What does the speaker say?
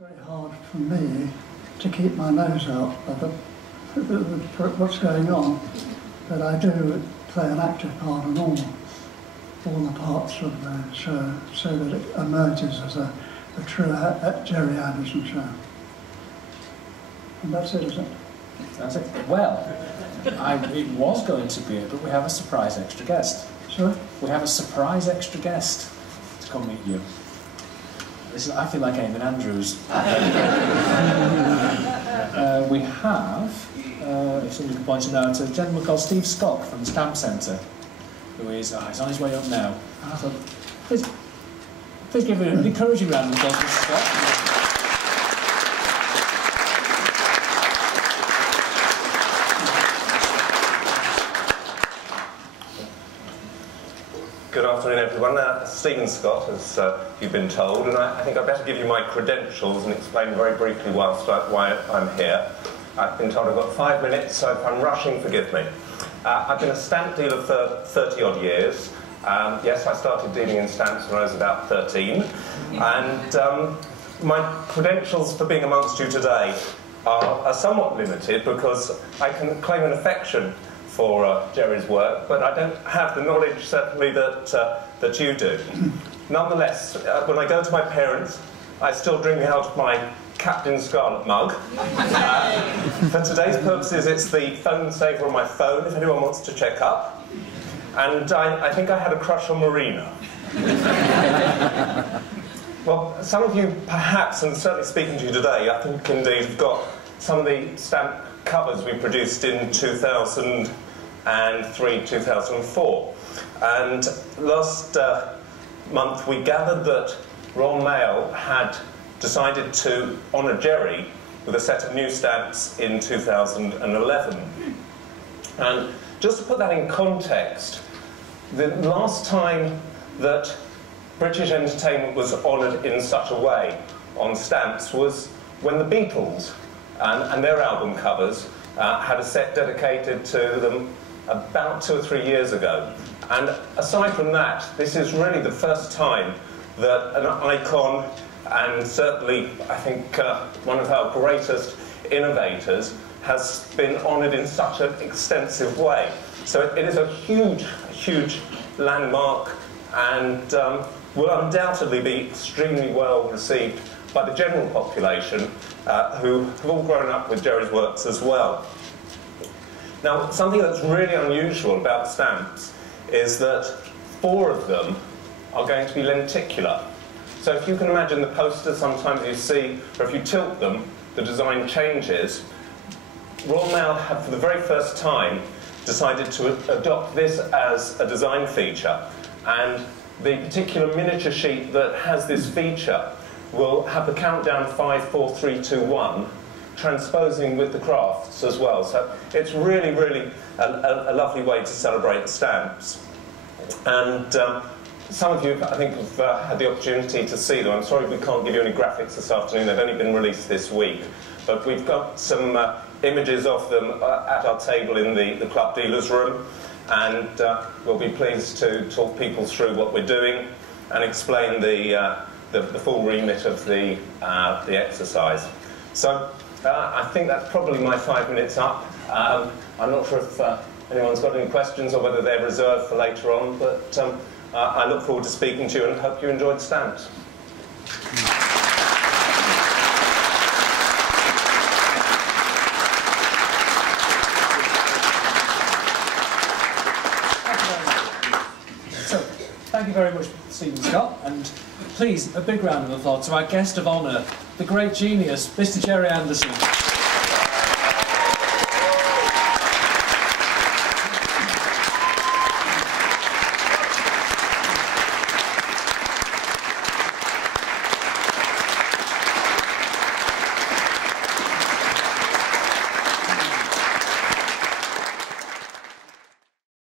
Very hard for me to keep my nose out of what's going on, but I do play an active part in all the parts of the show, so that it emerges as a true Gerry Anderson show. And that's it, isn't it? That's it. Well, it was going to be it, but we have a surprise extra guest. Sorry? We have a surprise extra guest to come meet you. I feel like Eamon Andrews. We have, if somebody can point him out, a gentleman called Steve Scott from the Stamp Centre, who is he's on his way up now. So please give an encouraging round of applause for Mr. Scott. Good afternoon, everyone. Stephen Scott, as you've been told, and I think I'd better give you my credentials and explain very briefly why I'm here. I've been told I've got 5 minutes, so if I'm rushing, forgive me. I've been a stamp dealer for 30-odd years. Yes, I started dealing in stamps when I was about 13, and my credentials for being amongst you today are somewhat limited because I can claim an affection for Gerry's work, but I don't have the knowledge, certainly, that you do. Nonetheless, when I go to my parents, I still drink out of my Captain Scarlet mug. For today's purposes, it's the phone saver on my phone, if anyone wants to check up. And I think I had a crush on Marina. Well, some of you, perhaps, and certainly speaking to you today, I think indeed have got some of the stamp covers we produced in 2003, 2004. And last month we gathered that Royal Mail had decided to honour Gerry with a set of new stamps in 2011. And just to put that in context, the last time that British entertainment was honoured in such a way on stamps was when the Beatles and their album covers had a set dedicated to them about 2 or 3 years ago. And aside from that, this is really the first time that an icon, and certainly, I think, one of our greatest innovators, has been honoured in such an extensive way. So it is a huge, huge landmark, and will undoubtedly be extremely well received by the general population, who have all grown up with Gerry's works as well. Now, something that's really unusual about stamps is that 4 of them are going to be lenticular. So if you can imagine the posters sometimes you see, or if you tilt them, the design changes. Royal Mail have, for the very first time, decided to adopt this as a design feature. And the particular miniature sheet that has this feature will have the countdown 5, 4, 3, 2, 1, transposing with the crafts as well. So it's really, really a lovely way to celebrate the stamps. And some of you, I think, have had the opportunity to see them. I'm sorry we can't give you any graphics this afternoon. They've only been released this week. But we've got some images of them at our table in the club dealer's room. And we'll be pleased to talk people through what we're doing and explain the full remit of the exercise. So I think that's probably my 5 minutes up. I'm not sure if anyone's got any questions or whether they're reserved for later on, but I look forward to speaking to you and hope you enjoyed stamps. Thank you very much, Stephen Scott, and please, a big round of applause to our guest of honour, the great genius, Mr. Gerry Anderson.